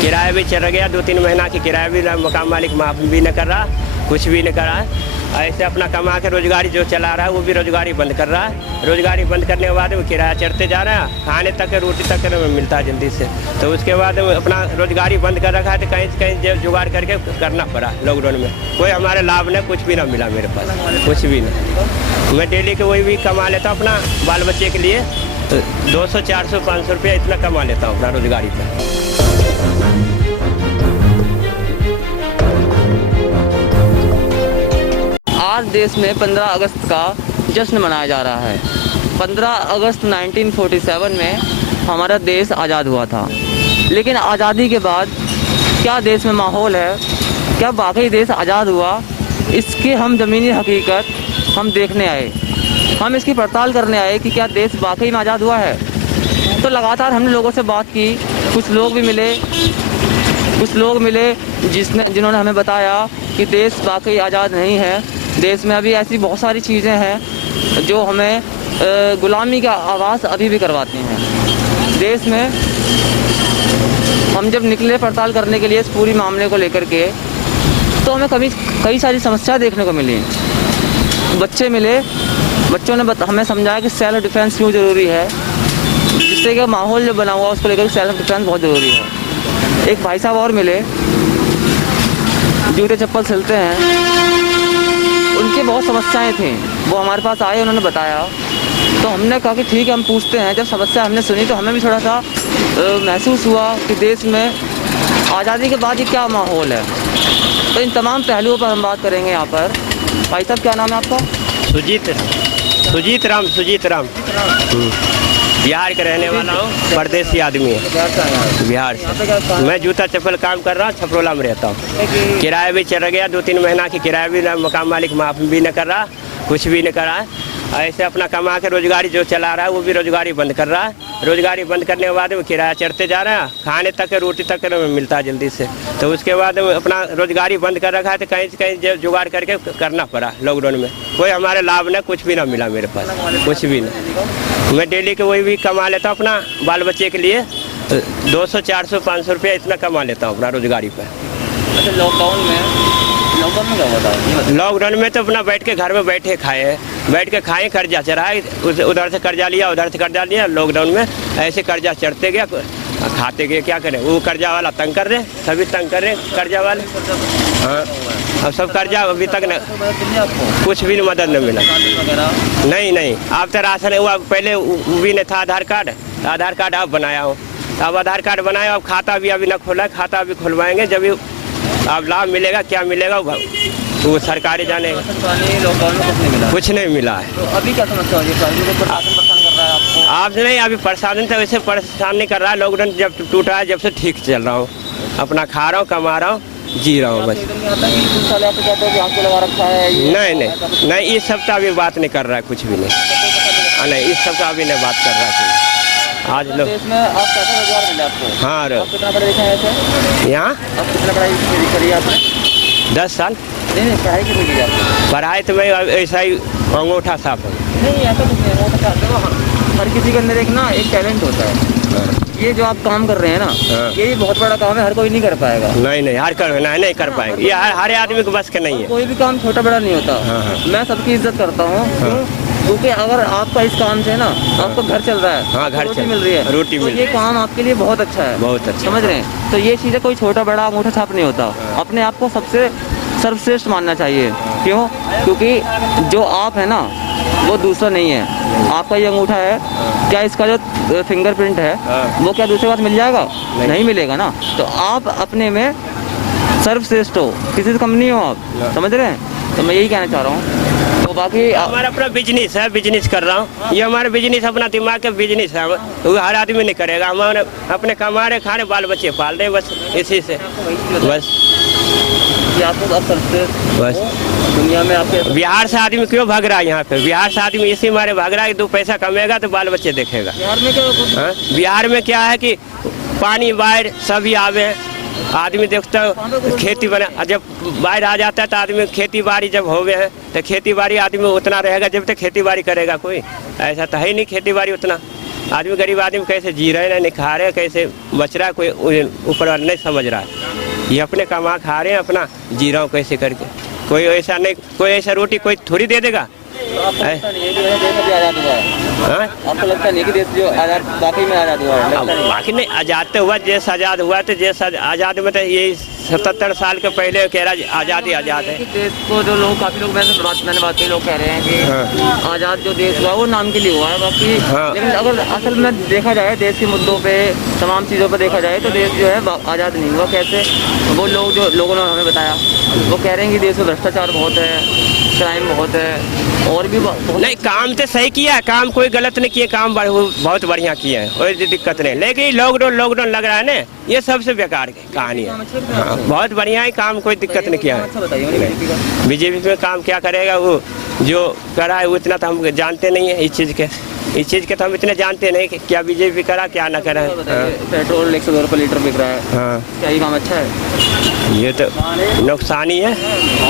किराया भी चढ़ गया, 2-3 महीना की किराया भी मकान मालिक माफ भी न कर रहा, कुछ भी न कर रहा है। ऐसे अपना कमा के रोजगारी जो चला रहा है वो भी रोजगारी बंद कर रहा है। रोजगारी बंद करने के बाद वो किराया चढ़ते जा रहा है, खाने तक रोटी तक मिलता है जल्दी से। तो उसके बाद अपना रोजगारी बंद कर रखा है, तो कहीं से कहीं जुगाड़ करके करना पड़ा लॉकडाउन में। कोई हमारे लाभ नहीं, कुछ भी ना मिला मेरे पास, कुछ भी नहीं। मैं डेली के वही भी कमा लेता हूँ अपना बाल बच्चे के लिए, 200, 400, 500 रुपया इतना कमा लेता हूँ अपना रोजगारी पर। आज देश में 15 अगस्त का जश्न मनाया जा रहा है। 15 अगस्त 1947 में हमारा देश आज़ाद हुआ था, लेकिन आज़ादी के बाद क्या देश में माहौल है, क्या वाकई देश आज़ाद हुआ, इसकी हम ज़मीनी हकीकत हम देखने आए। हम इसकी पड़ताल करने आए कि क्या देश वाकई में आज़ाद हुआ है। तो लगातार हमने लोगों से बात की, कुछ लोग मिले जिन्होंने हमें बताया कि देश वाकई आज़ाद नहीं है। देश में अभी ऐसी बहुत सारी चीज़ें हैं जो हमें गुलामी का आभास अभी भी करवाती हैं। देश में हम जब निकले पड़ताल करने के लिए इस पूरी मामले को लेकर के, तो हमें कई सारी समस्याएं देखने को मिली। बच्चे मिले, बच्चों ने हमें समझाया कि सेल्फ डिफेंस क्यों ज़रूरी है, जिससे कि माहौल जो बना हुआ उसको लेकर सेल्फ डिफेंस बहुत ज़रूरी है। एक भाई साहब और मिले, जूते चप्पल सिलते हैं, उनकी बहुत समस्याएं थी, वो हमारे पास आए, उन्होंने बताया। तो हमने कहा कि ठीक है, हम पूछते हैं। जब समस्या हमने सुनी तो हमें भी थोड़ा सा महसूस हुआ कि देश में आज़ादी के बाद ये क्या माहौल है। तो इन तमाम पहलुओं पर हम बात करेंगे यहाँ पर। भाई साहब, क्या नाम है आपका? सुजीत राम। बिहार का रहने वाला हूँ, परदेसी आदमी है बिहार से। मैं जूता चप्पल काम कर रहा हूँ, छपरोला में रहता हूँ। किराया भी चढ़ गया, 2-3 महीना की किराया भी मकान मालिक माफ भी न कर रहा, कुछ भी न कर रहा है। ऐसे अपना कमा के रोजगारी जो चला रहा है वो भी रोजगारी बंद कर रहा है। रोजगारी बंद करने के बाद वो किराया चढ़ते जा रहा है, खाने तक रोटी तक मिलता है जल्दी से। तो उसके बाद अपना रोजगारी बंद कर रखा है, तो कहीं से कहीं जुगाड़ करके करना पड़ा लॉकडाउन में। कोई हमारे लाभ नहीं, कुछ भी ना मिला मेरे पास, कुछ भी नहीं। मैं डेली के वही भी कमा लेता हूँ अपना बाल बच्चे के लिए, 200, 400, 500 रुपया इतना कमा लेता हूँ अपना रोजगारी पर। अच्छा, लॉकडाउन में क्या होता है? लॉकडाउन में तो अपना बैठ के घर में बैठे खाए, कर्जा चढ़ाए, उधर से कर्जा लिया, उधर से कर्जा लिया। लॉकडाउन में ऐसे कर्जा चढ़ते गया, खाते गए, क्या करें। वो कर्जा वाला तंग कर रहे, सभी तंग कर रहे कर्जा वाले। हाँ, अब सब कर्जा अभी तक न कुछ भी मदद नहीं मिला। नहीं, अब तो राशन हुआ, पहले वो भी नहीं था आधार कार्ड अब बनाया हो। अब आधार कार्ड बनाया, अब खाता भी अभी न खोला, खाता भी खुलवाएंगे जब अब लाभ मिलेगा। क्या मिलेगा वो सरकारी जाने। लॉकडाउन में कुछ नहीं मिला है। तो अभी क्या समस्या हो रही है? प्रशासन परेशान कर रहा है आपको? आप नहीं, अभी प्रशासन तो वैसे परेशान नहीं कर रहा है। लॉकडाउन जब टूटा है, जब से ठीक चल रहा हूँ, अपना खा रहा हूँ, कमा रहा हूँ, जी रहा हूँ बस। नहीं, इस सब का अभी बात नहीं कर रहा है, कुछ भी नहीं, इस सब का अभी नहीं बात कर रहा है आज लोग। देश में आप कैसा रोजगार मिला आपको? हाँ, आप कितना पढ़े लिखे हैं? यहाँ आप कितना पढ़ाई करी आपने? 10 साल। नहीं, पढ़ाई कितनी की आपने? पढ़ाई तो मैं ऐसा ही अंगूठा साफ हूँ। नहीं, ऐसा कुछ नहीं, अंगूठा साफ। हर किसी के अंदर एक टैलेंट होता है। ये जो आप काम कर रहे हैं ना, ये बहुत बड़ा काम है, हर कोई नहीं कर पाएगा। नहीं, नहीं कर पाएंगे, ये हर आदमी को बस के नहीं है। कोई भी काम छोटा बड़ा नहीं होता। मैं सबकी इज्जत करता हूँ, क्योंकि अगर आपका इस काम से ना आपका घर चल रहा है, हाँ, घर रोटी मिल रही है, रोटी तो ये काम आपके लिए बहुत अच्छा है, बहुत अच्छा। समझ रहे हैं? तो ये चीज़ें कोई छोटा बड़ा अंगूठा छाप नहीं होता। अपने आप को सबसे सर्वश्रेष्ठ मानना चाहिए। क्यों? क्योंकि जो आप है ना वो दूसरा नहीं है। आपका ये अंगूठा है, क्या इसका जो फिंगरप्रिंट है वो क्या दूसरे के पास मिल जाएगा? नहीं मिलेगा ना। तो आप अपने में सर्वश्रेष्ठ हो, किसी से कम नहीं हो आप, समझ रहे हैं? तो मैं यही कहना चाह रहा हूँ। तो बाकी हमारा अपना बिजनेस है, बिजनेस कर रहा हूँ। ये हमारा बिजनेस, अपना दिमाग का बिजनेस है, वो हर आदमी नहीं करेगा। हम अपने कमा रहे, खा रहे, बाल बच्चे पाल रहे, बस इसी से बस दुनिया में आपके बिहार से आदमी क्यों भाग रहा है यहाँ पे? बिहार से आदमी इसी मारे भाग रहा है कि 2 पैसा कमेगा तो बाल बच्चे देखेगा। बिहार में क्या है कि पानी बाढ़ सभी आवे, आदमी देखता है खेती बना, जब बाढ़ आ जाता है तो आदमी खेती बाड़ी जब हो गए हैं तो खेती बाड़ी आदमी उतना रहेगा जब तक खेती बाड़ी करेगा कोई, ऐसा तो है नहीं खेती बाड़ी उतना। आदमी गरीब आदमी कैसे जी रहे हैं, नहीं खा रहे हैं, कैसे बच रहा है, कोई ऊपर वाला नहीं समझ रहा है। ये अपने कमा खा रहे हैं, अपना जी रहा हूँ कैसे करके। कोई ऐसा नहीं, कोई ऐसा रोटी कोई थोड़ी दे देगा। आपको लगता नहीं है कि देश अभी आज़ाद हुआ है? आपको लगता नहीं कि देश जो आज़ाद वाकई में आज़ाद हुआ है? बाकी नहीं, आज़ाद तो हुआ, देश आज़ाद हुआ तो देश आज़ाद में तो यही 77 साल के पहले कह रहा आज़ादी आज़ाद है। देश को जो लोग, काफ़ी लोग मैंने बात की, लोग कह रहे हैं कि आज़ाद जो देश हुआ वो नाम के लिए हुआ है, बाकी लेकिन अगर असल में देखा जाए देश के मुद्दों पे, तमाम चीज़ों पर देखा जाए तो देश जो है आज़ाद नहीं हुआ। कैसे? वो लोग जो लोगों ने हमें बताया, वो कह रहे हैं कि देश में भ्रष्टाचार बहुत है, क्राइम बहुत है, और भी नहीं। काम तो सही किया है, काम कोई गलत नहीं किया, काम बहुत बढ़िया किया है, कोई दिक्कत नहीं। लेकिन लॉकडाउन लग रहा है ना, ये सबसे बेकार कहानी है। बहुत बढ़िया है काम, कोई दिक्कत नहीं किया है। बीजेपी में काम क्या करेगा, वो जो करा है उतना तो हम जानते नहीं है। इस चीज़ के तो हम इतने जानते नहीं कि क्या बीजेपी करा क्या ना करा। पेट्रोल 102 रुपये लीटर बिक रहा है, क्या ये काम अच्छा है? ये तो नुकसान ही है,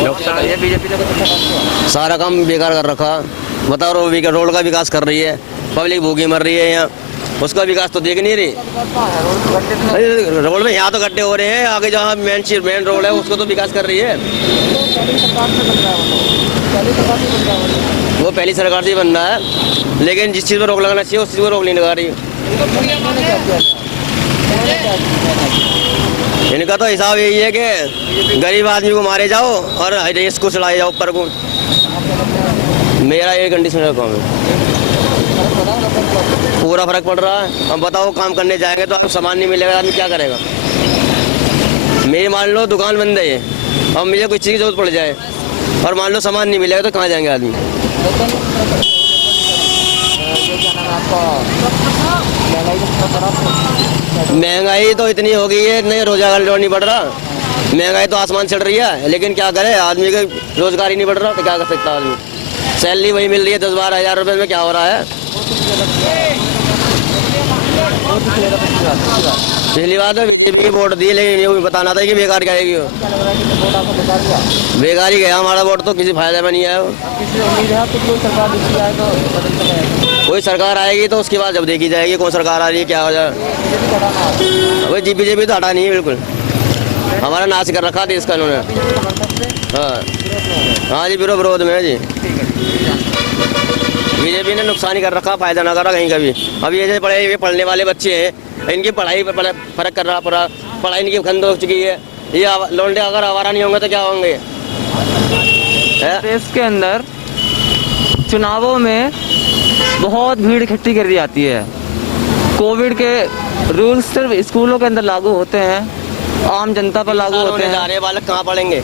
नुकसान है। बीजेपी ने सारा काम बेकार कर रखा। बताओ, रोड का विकास कर रही है, पब्लिक भूखी मर रही है यहाँ, उसका विकास तो देख नहीं रही। रोड में यहाँ तो गड्ढे हो रहे हैं, आगे जहाँ मेन रोड है उसको तो विकास कर रही है। वो पहली सरकार से बन रहा है, लेकिन जिस चीज़ पर रोक लगाना चाहिए उस चीज़ पर रोक नहीं लगा रही। इनका तो हिसाब यही है कि गरीब आदमी को मारे जाओ और रेस को चलाए जाओ ऊपर को। मेरा ये कंडीशन है, काम पूरा फर्क पड़ रहा है। अब बताओ, काम करने जाएंगे तो आप सामान नहीं मिलेगा, आदमी क्या करेगा? मेरी मान लो दुकान बंद है और मुझे कोई चीज़ की जरूरत पड़ जाए और मान लो सामान नहीं मिलेगा तो कहाँ जाएंगे आदमी? महंगाई तो इतनी हो गई है, नहीं रोजगार नहीं बढ़ रहा। महंगाई तो आसमान चढ़ रही है, लेकिन क्या करे, आदमी का रोजगार ही नहीं बढ़ रहा तो क्या कर सकता आदमी? सैलरी वही मिल रही है 10-12 हज़ार रुपये में, क्या हो रहा है? पिछली बार तो बीजेपी वोट दी, लेकिन ये बताना था कि बेकार जाएगी। बेकार ही गया हमारा वोट, तो किसी फायदे में नहीं आया। कोई सरकार आएगी तो उसके बाद जब देखी जाएगी कौन सरकार आ रही है, क्या हो जाए। वही बीजेपी तो हटा नहीं है बिल्कुल, हमारा नाश कर रखा देश का इन्होंने। हाँ जी, विरोध में है जी। बीजेपी ने नुकसान ही कर रखा, फायदा ना करा कहीं का भी। अब ये जो पढ़ने वाले बच्चे हैं, इनकी पढ़ाई पर फर्क कर रहा, पूरा पढ़ाई इनकी खंड हो चुकी है। ये लौंडे अगर आवारा नहीं होंगे तो क्या होंगे? देश के अंदर चुनावों में बहुत भीड़ इकट्ठी कर दी जाती है। कोविड के रूल्स सिर्फ स्कूलों के अंदर लागू होते हैं, आम जनता पर लागू होते हैं। बालक कहाँ पढ़ेंगे?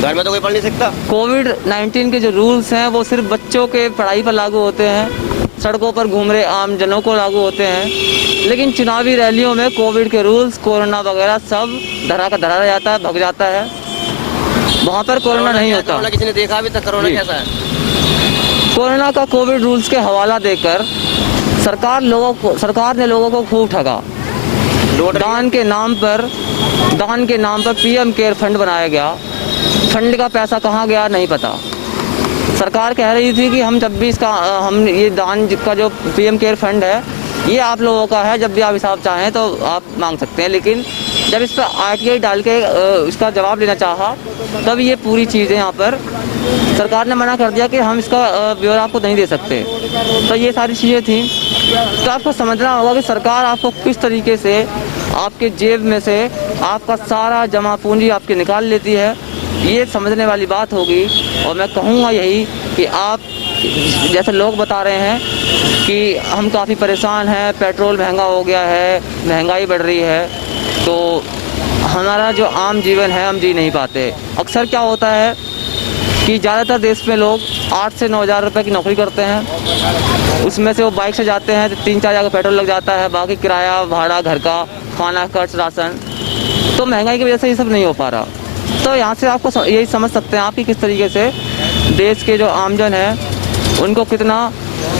घर में तो कोई पढ़ नहीं सकता। कोविड-19 के जो रूल्स हैं वो सिर्फ बच्चों के पढ़ाई पर लागू होते हैं, सड़कों पर घूम रहे आम जनों को लागू होते हैं। लेकिन चुनावी रैलियों में कोविड के रूल्स, कोरोना वगैरह सब धरा का धरा रह जाता है, भग जाता है। वहाँ पर कोरोना नहीं होता। किसी ने देखा अभी तक कोरोना कैसा है? कोरोना का कोविड रूल्स के हवाला देकर सरकार ने लोगों को खूब ठगा। दान के नाम पर पीएम केयर फंड बनाया गया। फंड का पैसा कहाँ गया नहीं पता। सरकार कह रही थी कि हम जब भी हम ये दान का जो पीएम केयर फंड है ये आप लोगों का है, जब भी आप हिसाब चाहें तो आप मांग सकते हैं। लेकिन जब इस पर RTI डाल के इसका जवाब लेना चाहा तब ये पूरी चीज़ें यहाँ पर सरकार ने मना कर दिया कि हम इसका ब्यौरा आपको नहीं दे सकते। तो ये सारी चीज़ें थी। तो आपको समझना होगा कि सरकार आपको किस तरीके से आपके जेब में से आपका सारा जमा पूंजी आपके निकाल लेती है, ये समझने वाली बात होगी। और मैं कहूँगा यही कि आप जैसे लोग बता रहे हैं कि हम काफ़ी परेशान हैं, पेट्रोल महंगा हो गया है, महंगाई बढ़ रही है, तो हमारा जो आम जीवन है हम जी नहीं पाते। अक्सर क्या होता है कि ज़्यादातर देश में लोग 8 से 9 हज़ार रुपये की नौकरी करते हैं, उसमें से वो बाइक से जाते हैं तो 3-4 हज़ार का पेट्रोल लग जाता है, बाकी किराया भाड़ा, घर का खाना खर्च, राशन, तो महंगाई की वजह से ये सब नहीं हो पा रहा। तो यहाँ से आपको यही समझ सकते हैं आप कि किस तरीके से देश के जो आमजन है उनको कितना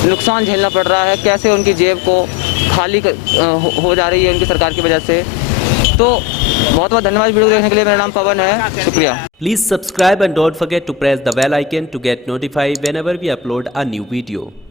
नुकसान झेलना पड़ रहा है, कैसे उनकी जेब को खाली हो जा रही है उनकी सरकार की वजह से। तो बहुत बहुत धन्यवाद वीडियो देखने के लिए। मेरा नाम पवन है, शुक्रिया। Please subscribe and don't forget to press the bell icon to get notified whenever we upload a new video.